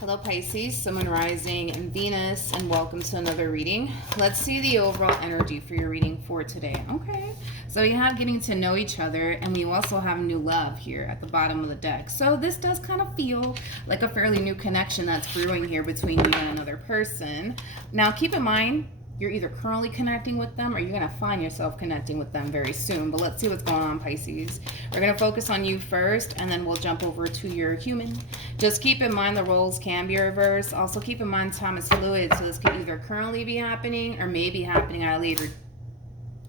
Hello Pisces, Sun, Moon, Rising, and Venus, and welcome to another reading. Let's see the overall energy for your reading for today. Okay, so we have getting to know each other, and we also have new love here at the bottom of the deck. So this does kind of feel like a fairly new connection that's brewing here between you and another person. Now keep in mind, you're either currently connecting with them or you're going to find yourself connecting with them very soon. But let's see what's going on, Pisces. We're going to focus on you first, and then we'll jump over to your human. Just keep in mind the roles can be reversed. Also keep in mind time is fluid, so this could either currently be happening or maybe happening at a later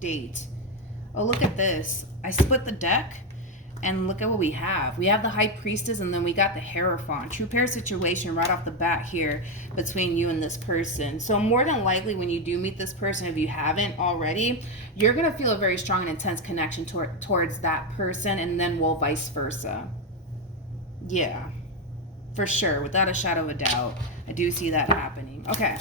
date. Oh, look at this. I split the deck. And look at what we have. We have the High Priestess, and then we got the Hierophant. True pair situation right off the bat here between you and this person. So more than likely when you do meet this person, if you haven't already, you're going to feel a very strong and intense connection towards that person, and then we'll vice versa. Yeah, for sure. Without a shadow of a doubt. I do see that happening. Okay.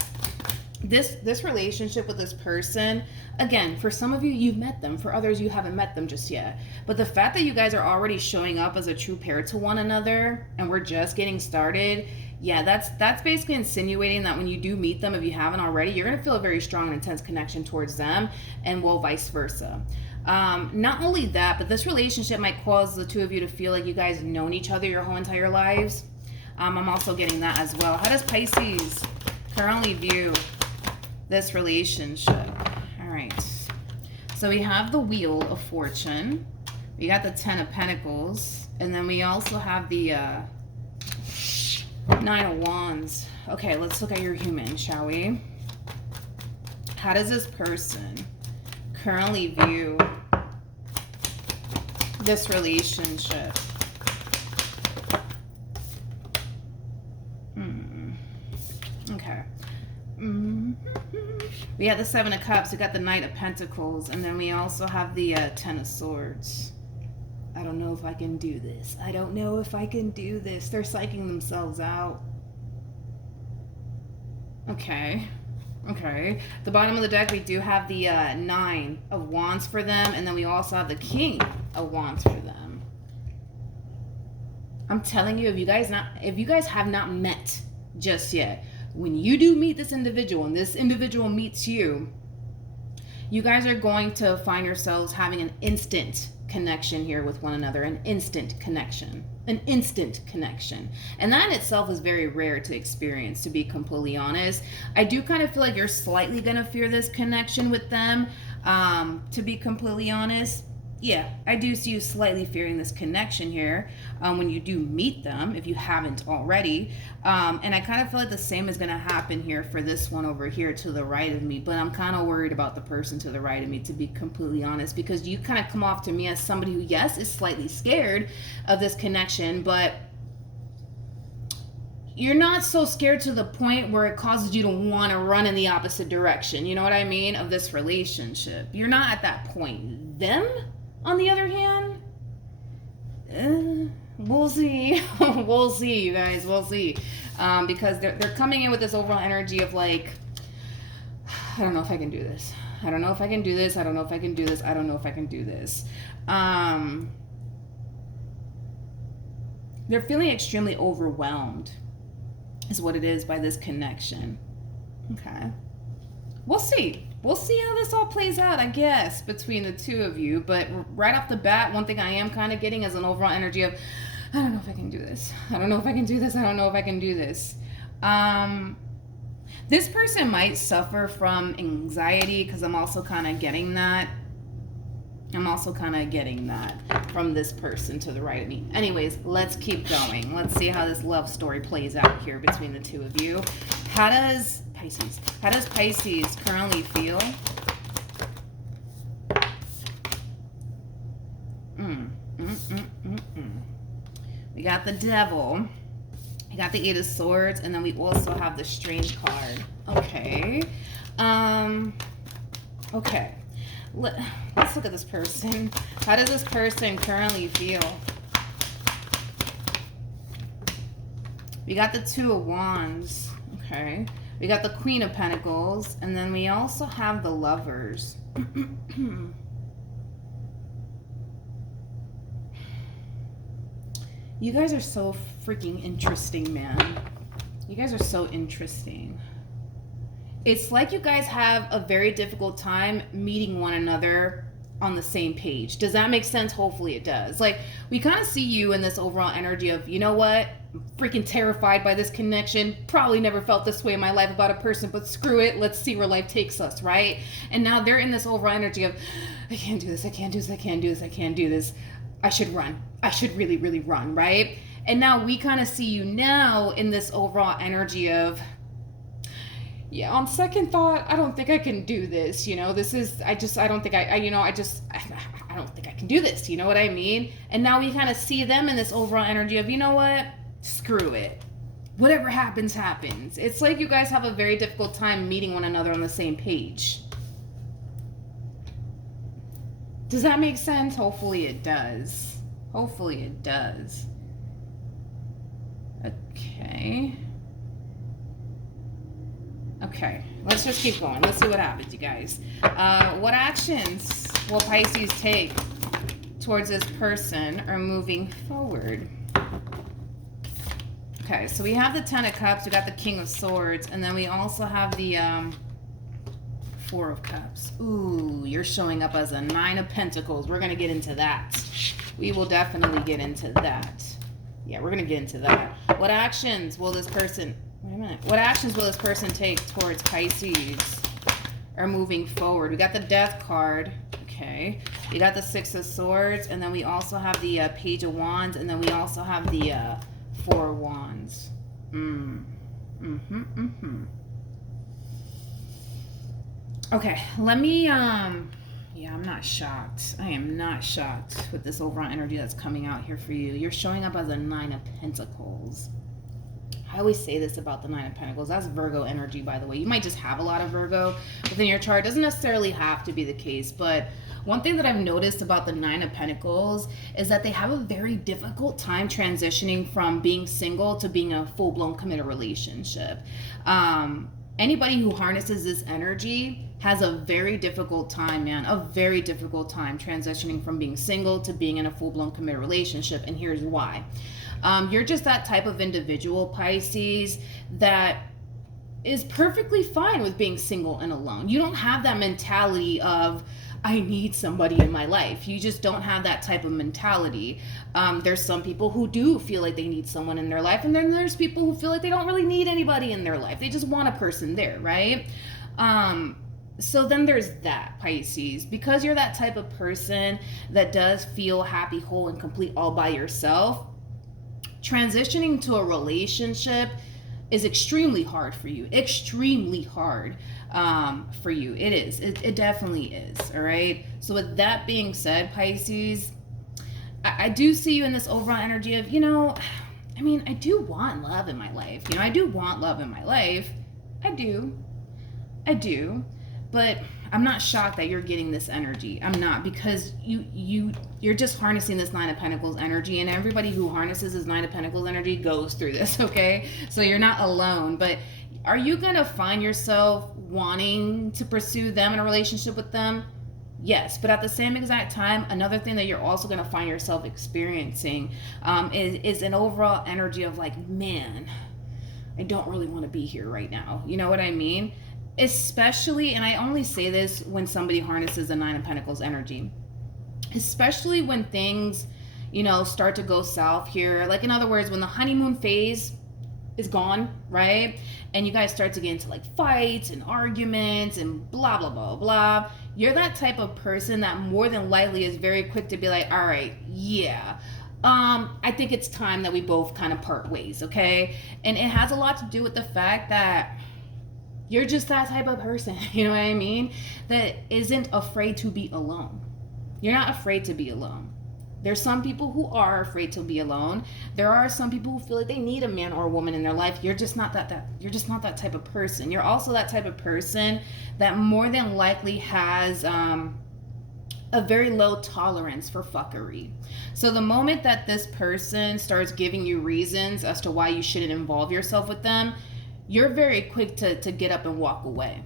This relationship with this person, again, for some of you, you've met them. For others, you haven't met them just yet. But the fact that you guys are already showing up as a true pair to one another, and we're just getting started, yeah, that's basically insinuating that when you do meet them, if you haven't already, you're going to feel a very strong and intense connection towards them, and will vice versa. Not only that, but this relationship might cause the two of you to feel like you guys have known each other your whole entire lives. I'm also getting that as well. How does Pisces currently view this relationship? All right, so we have the Wheel of Fortune, we got the Ten of Pentacles, and then we also have the Nine of Wands. Okay, let's look at your human, shall we? How does this person currently view this relationship? Okay. We got the Seven of Cups, we got the Knight of Pentacles, and then we also have the Ten of Swords. I don't know if I can do this. I don't know if I can do this. They're psyching themselves out. Okay. Okay. At the bottom of the deck, we do have the Nine of Wands for them, and then we also have the King of Wands for them. I'm telling you, if you guys have not met just yet, when you do meet this individual and this individual meets you, you guys are going to find yourselves having an instant connection here with one another, an instant connection. And that in itself is very rare to experience, to be completely honest. I do kind of feel like you're slightly going to fear this connection with them, to be completely honest. Yeah, I do see you slightly fearing this connection here when you do meet them, if you haven't already. And I kind of feel like the same is going to happen here for this one over here to the right of me. But I'm kind of worried about the person to the right of me, to be completely honest, because you kind of come off to me as somebody who, yes, is slightly scared of this connection, but you're not so scared to the point where it causes you to want to run in the opposite direction. You know what I mean? Of this relationship. You're not at that point. Them, on the other hand, we'll see. We'll see, you guys. We'll see. Because they're coming in with this overall energy of like, I don't know if I can do this. I don't know if I can do this. I don't know if I can do this. I don't know if I can do this. They're feeling extremely overwhelmed, is what it is, by this connection. Okay. We'll see. We'll see how this all plays out, I guess, between the two of you. But right off the bat, one thing I am kind of getting is an overall energy of, I don't know if I can do this. I don't know if I can do this. I don't know if I can do this. This person might suffer from anxiety, because I'm also kind of getting that. From this person to the right of me. Anyways, let's keep going. Let's see how this love story plays out here between the two of you. How does Pisces currently feel? We got the Devil. We got the Eight of Swords, and then we also have the Strange card. Okay. Okay. Let's look at this person. How does this person currently feel? We got the Two of Wands. Okay. We got the Queen of Pentacles, and then we also have the Lovers. You guys are so freaking interesting, man. You guys are so interesting. It's like you guys have a very difficult time meeting one another on the same page. Does that make sense? Hopefully it does. Like, we kind of see you in this overall energy of, you know what? I'm freaking terrified by this connection. Probably never felt this way in my life about a person, but screw it. Let's see where life takes us, right? And now they're in this overall energy of, I can't do this. I can't do this. I can't do this. I can't do this. I should run. I should really, really run, right? And now we kind of see you now in this overall energy of, yeah, on second thought, I don't think I can do this. I don't think I don't think I can do this. You know what I mean? And now we kind of see them in this overall energy of, you know what? Screw it. Whatever happens, happens. It's like you guys have a very difficult time meeting one another on the same page. Does that make sense? Hopefully it does. Hopefully it does. Okay, let's just keep going. Let's see what happens, you guys. What actions will Pisces take towards this person or moving forward? Okay, so we have the Ten of Cups, we got the King of Swords, and then we also have the Four of Cups. Ooh, you're showing up as a Nine of Pentacles. We're going to get into that. We will definitely get into that. Yeah, we're going to get into that. What actions will this person... Wait a minute. What actions will this person take towards Pisces or moving forward? We got the Death card. Okay. We got the Six of Swords. And then we also have the Page of Wands. And then we also have the Four of Wands. Okay. Let me... Yeah, I'm not shocked. I am not shocked with this overall energy that's coming out here for you. You're showing up as a Nine of Pentacles. I always say this about the Nine of Pentacles. That's Virgo energy, by the way. You might just have a lot of Virgo within your chart. It doesn't necessarily have to be the case. But one thing that I've noticed about the Nine of Pentacles is that they have a very difficult time transitioning from being single to being a full-blown committed relationship. Anybody who harnesses this energy has a very difficult time, man. A very difficult time transitioning from being single to being in a full-blown committed relationship. And here's why. You're just that type of individual, Pisces, that is perfectly fine with being single and alone. You don't have that mentality of, I need somebody in my life. You just don't have that type of mentality. There's some people who do feel like they need someone in their life, and then there's people who feel like they don't really need anybody in their life. They just want a person there, right? So then there's that, Pisces. Because you're that type of person that does feel happy, whole, and complete all by yourself, transitioning to a relationship is extremely hard for you. Extremely hard for you. It is. It definitely is. All right. So with that being said, Pisces, I do see you in this overall energy of, I do want love in my life. I do want love in my life. I do. But I'm not shocked that you're getting this energy. I'm not, because you're just harnessing this Nine of Pentacles energy, and everybody who harnesses this Nine of Pentacles energy goes through this, okay? So you're not alone. But are you going to find yourself wanting to pursue them in a relationship with them? Yes, but at the same exact time, another thing that you're also going to find yourself experiencing is an overall energy of like, man, I don't really want to be here right now. You know what I mean? Especially, and I only say this when somebody harnesses the Nine of Pentacles energy, especially when things, start to go south here. Like, in other words, when the honeymoon phase is gone, right? And you guys start to get into like fights and arguments and blah, blah, blah, blah. You're that type of person that more than likely is very quick to be like, all right, yeah. I think it's time that we both kind of part ways, okay? And it has a lot to do with the fact that you're just that type of person, you know what I mean? That isn't afraid to be alone. You're not afraid to be alone. There's some people who are afraid to be alone. There are some people who feel like they need a man or a woman in their life. You're just not you're just not that type of person. You're also that type of person that more than likely has a very low tolerance for fuckery. So the moment that this person starts giving you reasons as to why you shouldn't involve yourself with them, you're very quick to get up and walk away.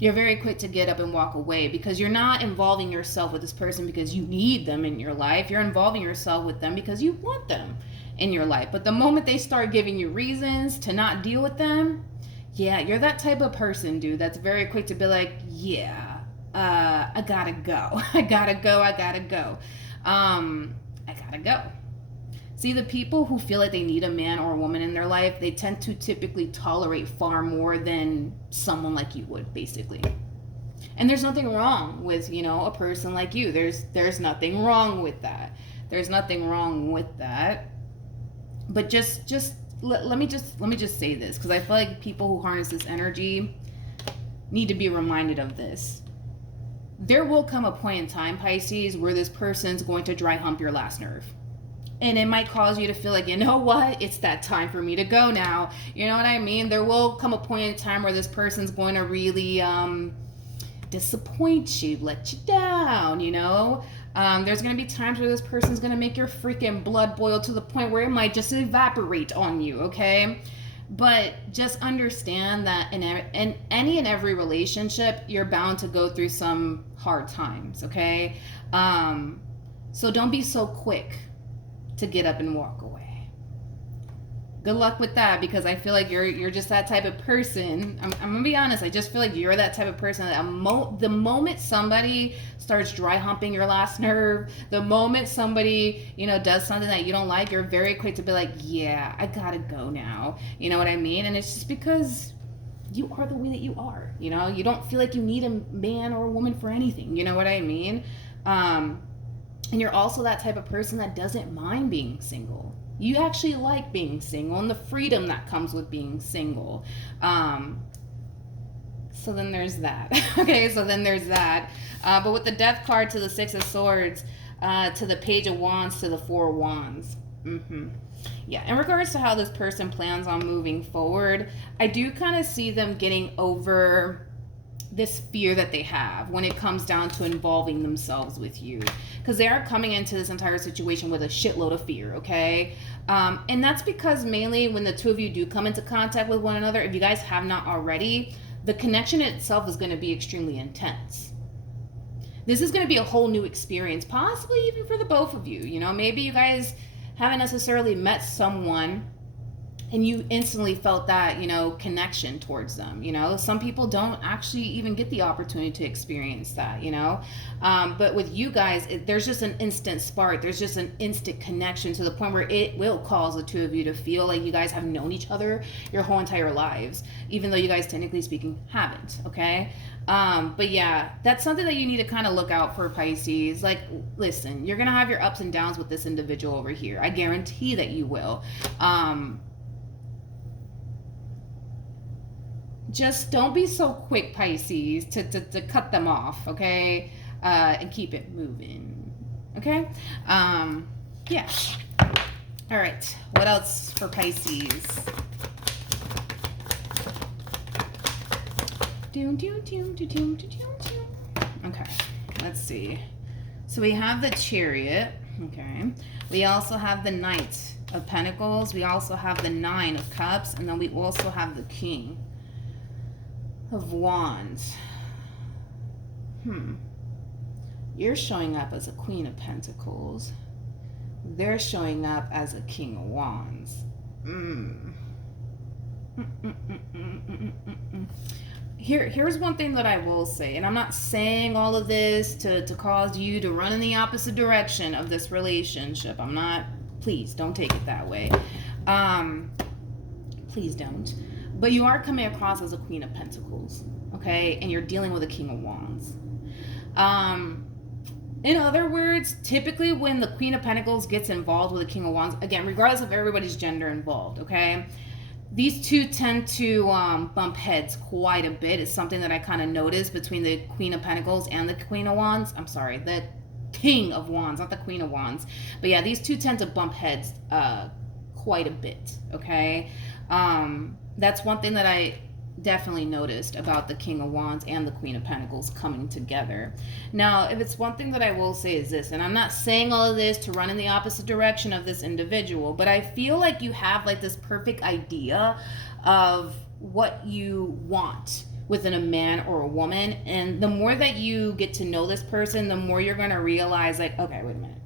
You're very quick to get up and walk away because you're not involving yourself with this person because you need them in your life. You're involving yourself with them because you want them in your life. But the moment they start giving you reasons to not deal with them, yeah, you're that type of person, dude, that's very quick to be like, yeah, I gotta go. I gotta go. I gotta go. I gotta go. See, the people who feel like they need a man or a woman in their life, they tend to typically tolerate far more than someone like you would, basically. And there's nothing wrong with, a person like you. There's nothing wrong with that. There's nothing wrong with that. But let me just say this, because I feel like people who harness this energy need to be reminded of this. There will come a point in time, Pisces, where this person's going to dry hump your last nerve. And it might cause you to feel like, you know what? It's that time for me to go now. You know what I mean? There will come a point in time where this person's going to really disappoint you, let you down, There's going to be times where this person's going to make your freaking blood boil to the point where it might just evaporate on you, okay? But just understand that in any and every relationship, you're bound to go through some hard times, okay? So don't be so quick to get up and walk away. Good luck with that, because I feel like you're just that type of person. I'm gonna be honest. I just feel like you're that type of person. The moment somebody starts dry humping your last nerve, the moment somebody does something that you don't like, you're very quick to be like, yeah, I gotta go now. You know what I mean? And it's just because you are the way that you are. You don't feel like you need a man or a woman for anything. You know what I mean? And you're also that type of person that doesn't mind being single. You actually like being single and the freedom that comes with being single. So then there's that. Okay, so then there's that. But with the Death card to the Six of Swords, to the Page of Wands, to the Four of Wands. Yeah, in regards to how this person plans on moving forward, I do kind of see them getting over this fear that they have when it comes down to involving themselves with you, because they are coming into this entire situation with a shitload of fear, okay? And that's because mainly when the two of you do come into contact with one another, if you guys have not already, the connection itself is going to be extremely intense. This is going to be a whole new experience, possibly even for the both of you. Maybe you guys haven't necessarily met someone and you instantly felt that, connection towards them. Some people don't actually even get the opportunity to experience that, but with you guys, there's just an instant spark. There's just an instant connection to the point where it will cause the two of you to feel like you guys have known each other your whole entire lives, even though you guys technically speaking haven't, okay? But yeah, that's something that you need to kind of look out for, Pisces. Like, listen, you're going to have your ups and downs with this individual over here. I guarantee that you will. Just don't be so quick, Pisces, to cut them off, okay? And keep it moving, okay? Yeah. All right. What else for Pisces? Okay. Let's see. So we have the Chariot, okay? We also have the Knight of Pentacles. We also have the Nine of Cups. And then we also have the King of Wands. You're showing up as a Queen of Pentacles. They're showing up as a King of Wands. Here's one thing that I will say, and I'm not saying all of this to cause you to run in the opposite direction of this relationship. I'm not. Please don't take it that way. Please don't. But you are coming across as a Queen of Pentacles, okay? And you're dealing with a King of Wands. In other words, typically when the Queen of Pentacles gets involved with a King of Wands, again, regardless of everybody's gender involved, okay? These two tend to bump heads quite a bit. It's something that I kind of noticed between the Queen of Pentacles and the Queen of Wands. I'm sorry, the King of Wands, not the Queen of Wands. But yeah, these two tend to bump heads quite a bit, okay? That's one thing that I definitely noticed about the King of Wands and the Queen of Pentacles coming together. Now, if it's one thing that I will say is this, and I'm not saying all of this to run in the opposite direction of this individual, but I feel like you have like this perfect idea of what you want within a man or a woman. And the more that you get to know this person, the more you're going to realize like, okay, wait a minute.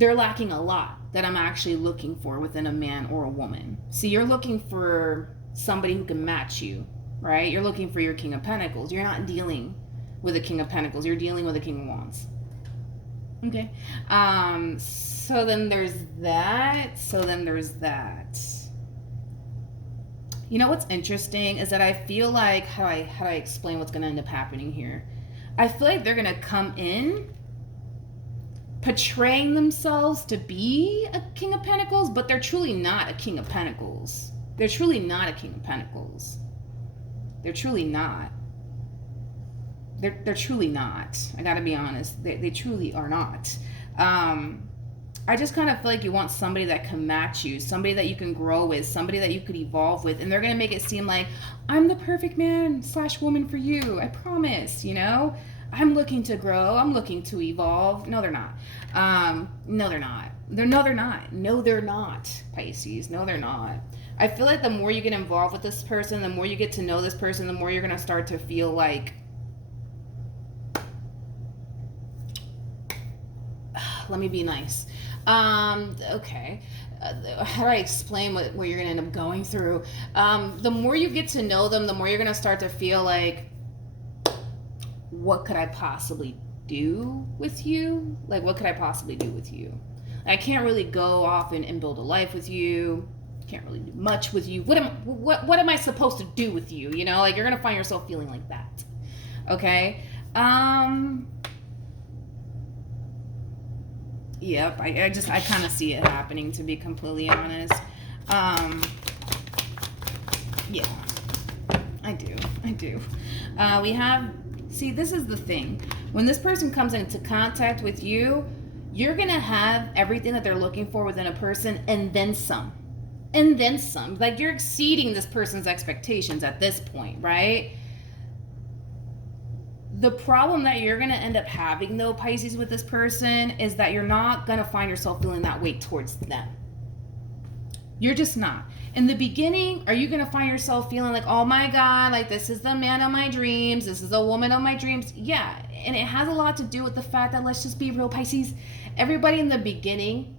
they're lacking a lot that I'm actually looking for within a man or a woman. See, you're looking for somebody who can match you, right? You're looking for your King of Pentacles. You're not dealing with a King of Pentacles. You're dealing with a King of Wands. Okay. So then there's that. You know what's interesting is that I feel like, how do I explain what's going to end up happening here? I feel like they're going to come in portraying themselves to be a King of Pentacles, but they're truly not a King of Pentacles. They're truly not a King of Pentacles. They're truly not. They're truly not. I gotta be honest. They truly are not. I just kind of feel like you want somebody that can match you, somebody that you can grow with, somebody that you could evolve with, and they're gonna make it seem like I'm the perfect man / woman for you. I promise, you know? I'm looking to grow. I'm looking to evolve. No, they're not. No, they're not. No, they're not, Pisces. No, they're not. I feel like the more you get involved with this person, the more you get to know this person, the more you're going to start to feel like, let me be nice. Okay. How do I explain what you're going to end up going through? The more you get to know them, the more you're going to start to feel like, what could I possibly do with you? Like, what could I possibly do with you? I can't really go off and build a life with you. Can't really do much with you. What am I supposed to do with you? You know, like, you're gonna find yourself feeling like that. Okay. Yep. I kind of see it happening, to be completely honest. Yeah. I do. We have. See, this is the thing. When this person comes into contact with you, you're going to have everything that they're looking for within a person, and then some. And then some. Like, you're exceeding this person's expectations at this point, right? The problem that you're going to end up having, though, Pisces, with this person is that you're not going to find yourself feeling that way towards them. You're just not. In the beginning, are you going to find yourself feeling like, oh my God, like, this is the man of my dreams. This is a woman of my dreams. Yeah. And it has a lot to do with the fact that, let's just be real, Pisces. Everybody in the beginning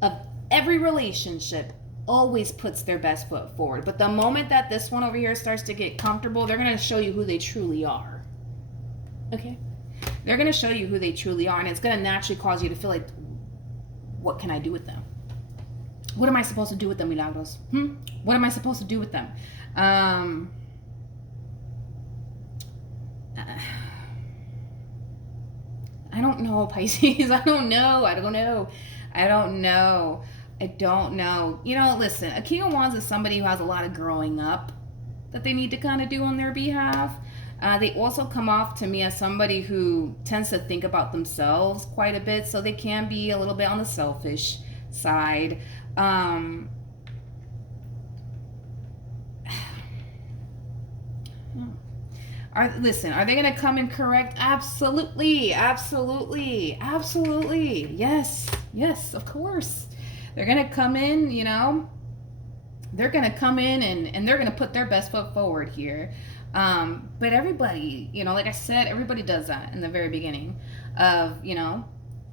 of every relationship always puts their best foot forward. But the moment that this one over here starts to get comfortable, they're going to show you who they truly are. Okay? They're going to show you who they truly are. And it's going to naturally cause you to feel like, what can I do with them? What am I supposed to do with them, Milagros? What am I supposed to do with them? I don't know, Pisces. I don't know. You know, listen, a King of Wands is somebody who has a lot of growing up that they need to kind of do on their behalf. They also come off to me as somebody who tends to think about themselves quite a bit, so they can be a little bit on the selfish side. Are they going to come in correct? Absolutely. Yes, of course. They're going to come in, you know, they're going to come in and they're going to put their best foot forward here. But everybody, you know, like I said, everybody does that in the very beginning of, you know,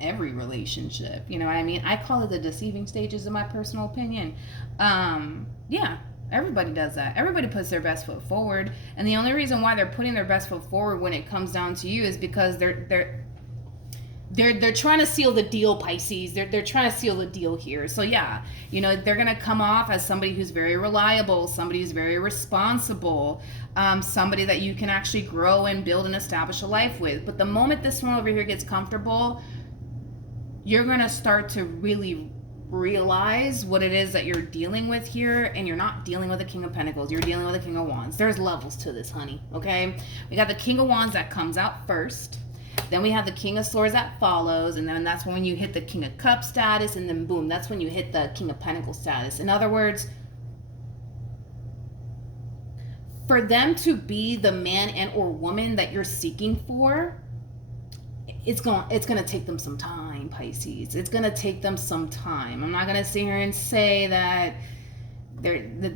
every relationship. You know what I mean? I call it the deceiving stages, in my personal opinion. Yeah, everybody does that. Everybody puts their best foot forward, and the only reason why they're putting their best foot forward when it comes down to you is because they're trying to seal the deal, Pisces. They're trying to seal the deal here. So yeah, you know, they're gonna come off as somebody who's very reliable, somebody who's very responsible, somebody that you can actually grow and build and establish a life with. But the moment this one over here gets comfortable, you're going to start to really realize what it is that you're dealing with here, and you're not dealing with a King of Pentacles. You're dealing with a King of Wands. There's levels to this, honey, okay? We got the King of Wands that comes out first. Then we have the King of Swords that follows, and then that's when you hit the King of Cups status, and then boom, that's when you hit the King of Pentacles status. In other words, for them to be the man and or woman that you're seeking for, it's gonna take them some time, Pisces. It's gonna take them some time. I'm not gonna sit here and say that I'm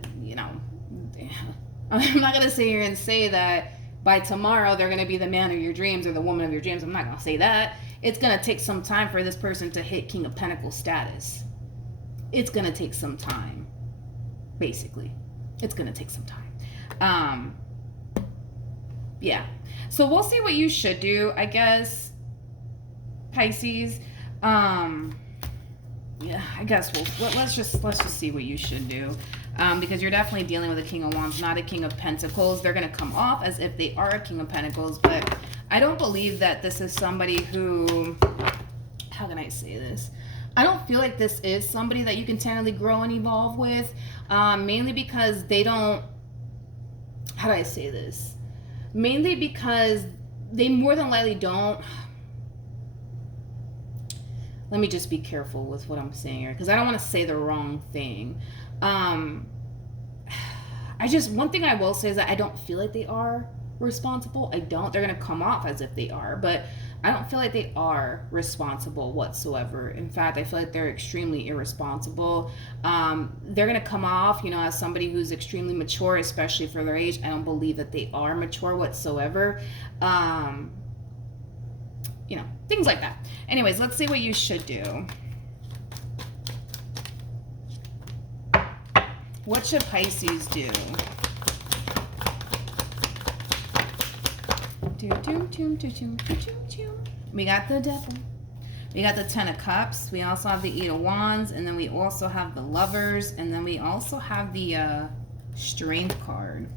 not gonna sit here and say that by tomorrow they're gonna be the man of your dreams or the woman of your dreams. I'm not gonna say that. it's going to take some time for this person to hit King of Pentacles status. It's going to take some time, basically. It's going to take some time. Yeah. So we'll see what you should do, I guess, Pisces. Yeah, I guess let's just see what you should do. Because you're definitely dealing with a King of Wands, not a King of Pentacles. They're going to come off as if they are a King of Pentacles, but I don't believe that this is somebody who, how can I say this? I don't feel like this is somebody that you can technically grow and evolve with, mainly because they don't, how do I say this? Mainly because they more than likely don't, let me just be careful with what I'm saying here, because I don't want to say the wrong thing. One thing I will say is that I don't feel like they are responsible. I don't. They're going to come off as if they are, but I don't feel like they are responsible whatsoever. In fact, I feel like they're extremely irresponsible. They're going to come off, as somebody who's extremely mature, especially for their age. I don't believe that they are mature whatsoever. Things like that. Anyways, let's see what you should do. What should Pisces do? We got the Devil. We got the Ten of Cups. We also have the Eight of Wands. And then we also have the Lovers. And then we also have the Strength card.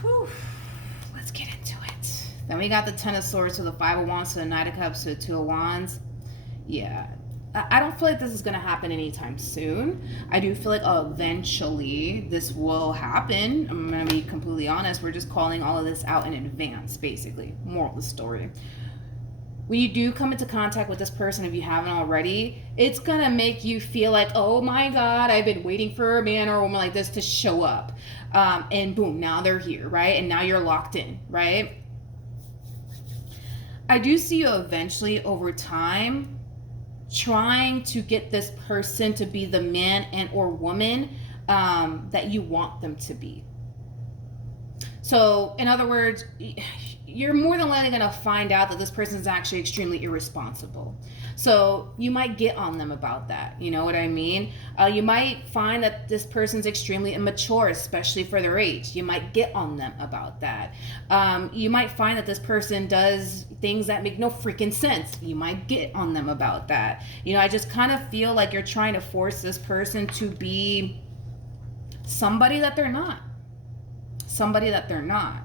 Whew. Let's get into it. Then we got the Ten of Swords to the Five of Wands to the Knight of Cups to the Two of Wands. Yeah. I don't feel like this is going to happen anytime soon. I do feel like eventually this will happen. I'm going to be completely honest. We're just calling all of this out in advance, basically. Moral of the story. When you do come into contact with this person, if you haven't already, it's going to make you feel like, oh my God, I've been waiting for a man or a woman like this to show up. And boom, now they're here, right? And now you're locked in, right? I do see you eventually over time trying to get this person to be the man and or woman that you want them to be. So in other words, you're more than likely going to find out that this person is actually extremely irresponsible. So you might get on them about that. You know what I mean? You might find that this person's extremely immature, especially for their age. You might get on them about that. You might find that this person does things that make no freaking sense. You might get on them about that. I just kind of feel like you're trying to force this person to be somebody that they're not. Somebody that they're not.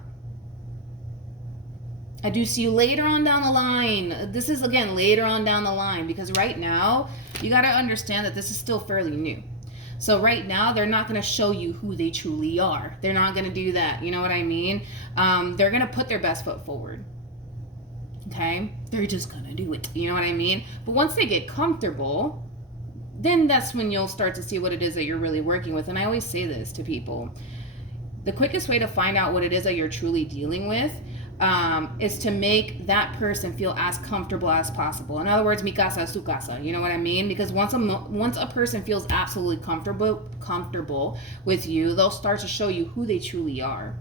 I do see you later on down the line. This is, again, later on down the line, because right now, you got to understand that this is still fairly new. So right now, they're not going to show you who they truly are. They're not going to do that. You know what I mean? They're going to put their best foot forward. Okay? They're just going to do it. You know what I mean? But once they get comfortable, then that's when you'll start to see what it is that you're really working with. And I always say this to people. The quickest way to find out what it is that you're truly dealing with is to make that person feel as comfortable as possible. In other words, mi casa es tu casa. You know what I mean? Because once a person feels absolutely comfortable with you, they'll start to show you who they truly are.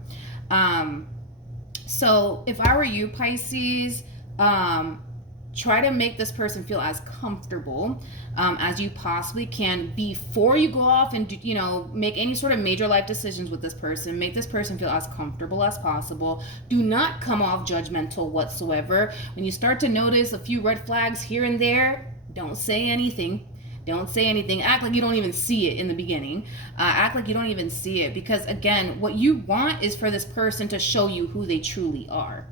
So if I were you, Pisces, try to make this person feel as comfortable as you possibly can before you go off and make any sort of major life decisions with this person. Make this person feel as comfortable as possible. Do not come off judgmental whatsoever. When you start to notice a few red flags here and there, don't say anything. Don't say anything. Act like you don't even see it in the beginning. Act like you don't even see it, because again, what you want is for this person to show you who they truly are.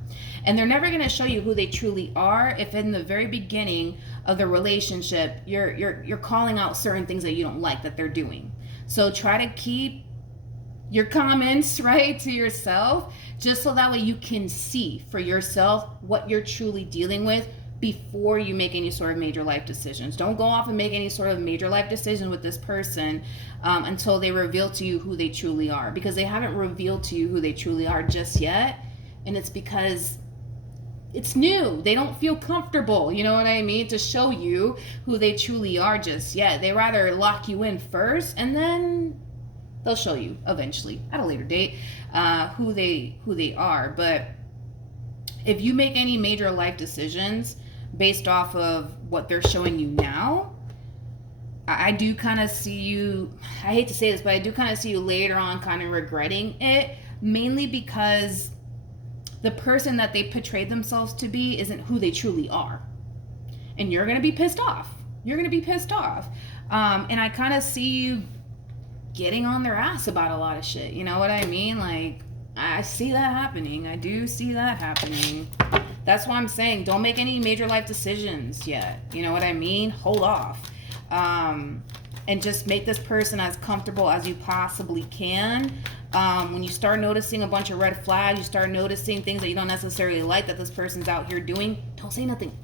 And they're never going to show you who they truly are if in the very beginning of the relationship you're calling out certain things that you don't like that they're doing. So try to keep your comments right to yourself, just so that way you can see for yourself what you're truly dealing with before you make any sort of major life decisions. Don't go off and make any sort of major life decision with this person until they reveal to you who they truly are, because they haven't revealed to you who they truly are just yet. And it's because it's new. They don't feel comfortable, you know what I mean, to show you who they truly are just yet. They rather lock you in first, and then they'll show you eventually at a later date who they are. But If you make any major life decisions based off of what they're showing you now, I do kind of see you, I hate to say this, but I do kind of see you later on kind of regretting it, mainly because the person that they portrayed themselves to be isn't who they truly are. And you're going to be pissed off. You're going to be pissed off. And I kind of see you getting on their ass about a lot of shit. You know what I mean? Like, I see that happening. I do see that happening. That's why I'm saying don't make any major life decisions yet. You know what I mean? Hold off. And just make this person as comfortable as you possibly can. When you start noticing a bunch of red flags, you start noticing things that you don't necessarily like that this person's out here doing, don't say nothing.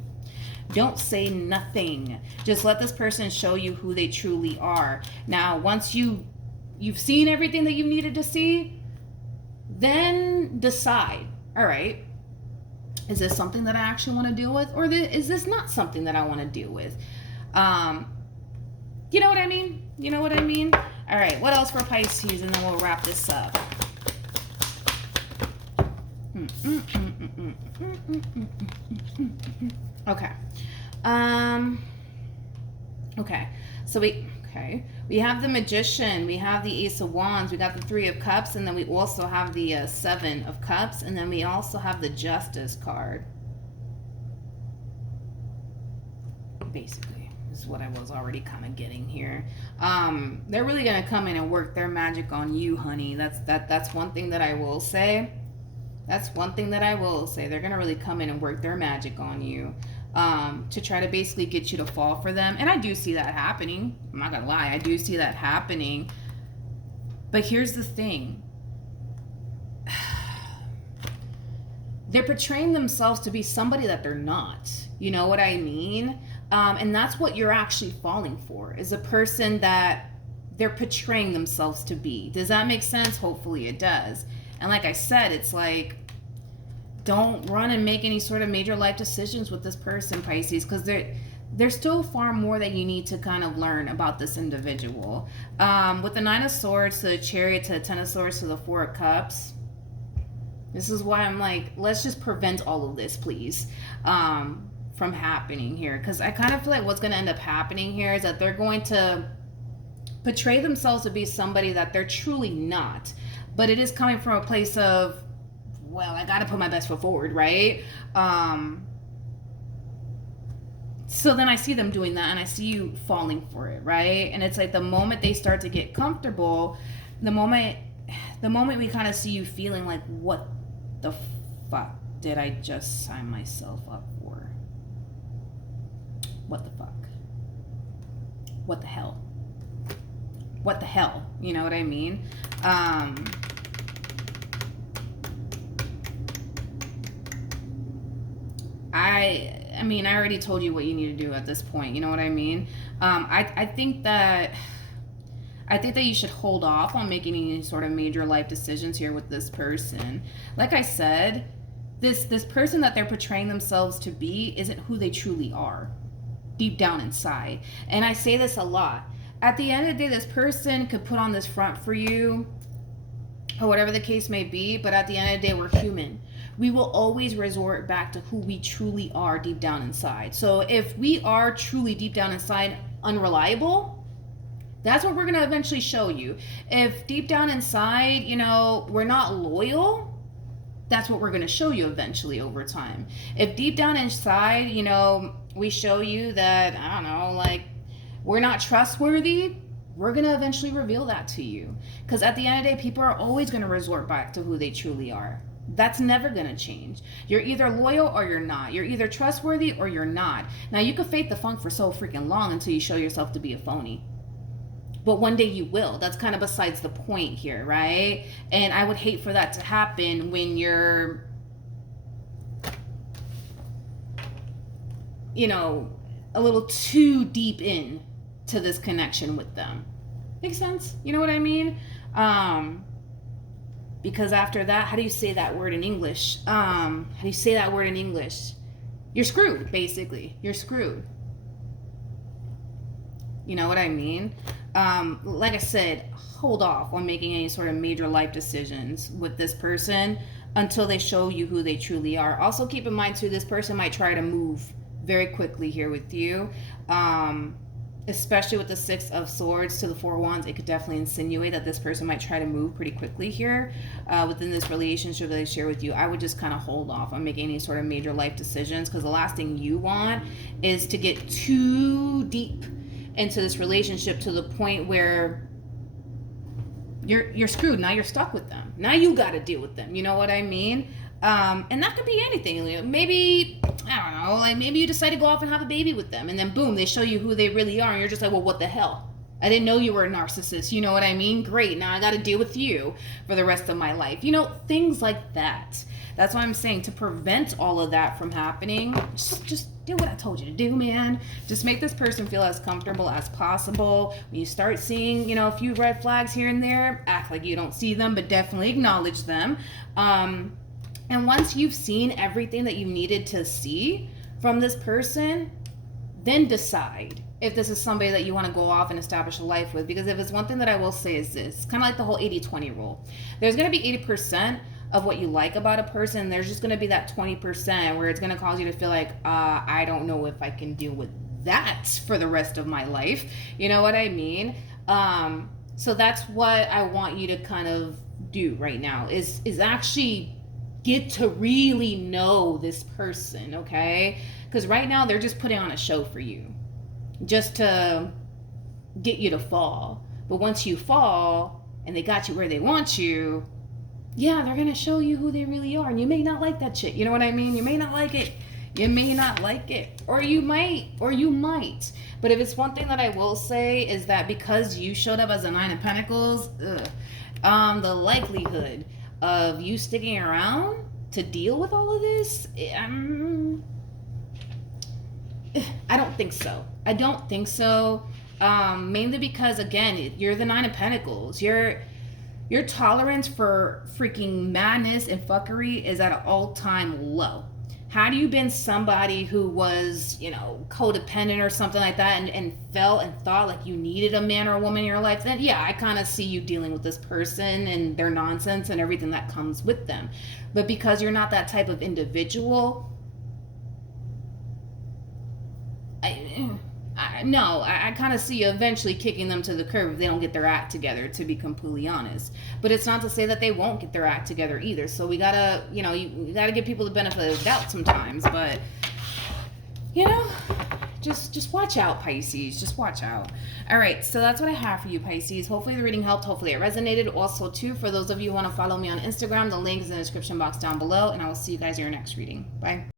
Don't say nothing. Just let this person show you who they truly are. Now, once you've seen everything that you needed to see, then decide, all right, is this something that I actually want to deal with, or is this not something that I want to deal with? You know what I mean? You know what I mean? All right, what else for Pisces, and then we'll wrap this up. Okay. Okay. So we have the Magician, we have the Ace of Wands, we got the Three of Cups, and then we also have the Seven of Cups, and then we also have the Justice card. Basically, is what I was already kind of getting here. They're really gonna come in and work their magic on you, honey. That's one thing that I will say. That's one thing that I will say. They're gonna really come in and work their magic on you, to try to basically get you to fall for them. And I do see that happening. I'm not gonna lie, I do see that happening. But here's the thing. They're portraying themselves to be somebody that they're not. You know what I mean? And that's what you're actually falling for, is a person that they're portraying themselves to be. Does that make sense? Hopefully it does. And like I said, it's like, don't run and make any sort of major life decisions with this person, Pisces, because there's still far more that you need to kind of learn about this individual. With the Nine of Swords to the Chariot to the Ten of Swords to the Four of Cups, this is why I'm like, let's just prevent all of this, please, from happening here. Because I kind of feel like what's going to end up happening here is that they're going to portray themselves to be somebody that they're truly not. But it is coming from a place of, well, I got to put my best foot forward, right? So then I see them doing that, and I see you falling for it, right? And it's like the moment they start to get comfortable, the moment we kind of see you feeling like, what the fuck did I just sign myself up for? What the fuck? What the hell? What the hell? You know what I mean? I mean, I already told you what you need to do at this point. You know what I mean? I think that you should hold off on making any sort of major life decisions here with this person. Like I said, this person that they're portraying themselves to be isn't who they truly are, deep down inside. And I say this a lot. At the end of the day, this person could put on this front for you, or whatever the case may be, but at the end of the day, we're human. We will always resort back to who we truly are deep down inside. So if we are truly deep down inside unreliable, that's what we're going to eventually show you. If deep down inside, we're not loyal, that's what we're going to show you eventually over time. If deep down inside, we show you that, I don't know, like, we're not trustworthy, we're going to eventually reveal that to you. Because at the end of the day, people are always going to resort back to who they truly are. That's never going to change. You're either loyal or you're not. You're either trustworthy or you're not. Now, you could fake the funk for so freaking long until you show yourself to be a phony. But one day you will. That's kind of besides the point here, right? And I would hate for that to happen when you're, a little too deep in to this connection with them. Makes sense? You know what I mean? Because after that, how do you say that word in English? You're screwed, basically. You're screwed. You know what I mean? Like I said, hold off on making any sort of major life decisions with this person until they show you who they truly are. Also, keep in mind too, this person might try to move very quickly here with you. Especially with the Six of Swords to the Four of Wands, it could definitely insinuate that this person might try to move pretty quickly here within this relationship that they share with you. I would just kind of hold off on making any sort of major life decisions, because the last thing you want is to get too deep into this relationship to the point where you're screwed. Now you're stuck with them. Now you got to deal with them. You know what I mean? And that could be anything. Maybe, I don't know, like maybe you decide to go off and have a baby with them, and then boom, they show you who they really are, and you're just like, well, what the hell? I didn't know you were a narcissist. You know what I mean? Great. Now I got to deal with you for the rest of my life. You know, things like that. That's why I'm saying, to prevent all of that from happening, just do what I told you to do, man. Just make this person feel as comfortable as possible. When you start seeing, a few red flags here and there, act like you don't see them, but definitely acknowledge them. And once you've seen everything that you needed to see from this person, then decide if this is somebody that you want to go off and establish a life with. Because if it's one thing that I will say is this, kind of like the whole 80-20 rule. There's going to be 80% of what you like about a person. There's just going to be that 20% where it's going to cause you to feel like, I don't know if I can deal with that for the rest of my life. You know what I mean? So that's what I want you to kind of do right now is actually get to really know this person, okay? Because right now they're just putting on a show for you just to get you to fall. But once you fall and they got you where they want you, yeah, they're gonna show you who they really are. And you may not like that shit. You know what I mean? You may not like it. You may not like it. Or you might. But if it's one thing that I will say is that because you showed up as a Nine of Pentacles, the likelihood of you sticking around to deal with all of this, I don't think so. Mainly because, again, you're the Nine of Pentacles. Your tolerance for freaking madness and fuckery is at an all-time low. Had you been somebody who was, codependent or something like that and felt and thought like you needed a man or a woman in your life, then yeah, I kind of see you dealing with this person and their nonsense and everything that comes with them. But because you're not that type of individual, I kind of see you eventually kicking them to the curb if they don't get their act together, to be completely honest. But it's not to say that they won't get their act together either. So we gotta, you gotta give people the benefit of the doubt sometimes. But, just watch out, Pisces. Just watch out. All right, so that's what I have for you, Pisces. Hopefully the reading helped. Hopefully it resonated. Also, too, for those of you who want to follow me on Instagram, the link is in the description box down below. And I will see you guys in your next reading. Bye.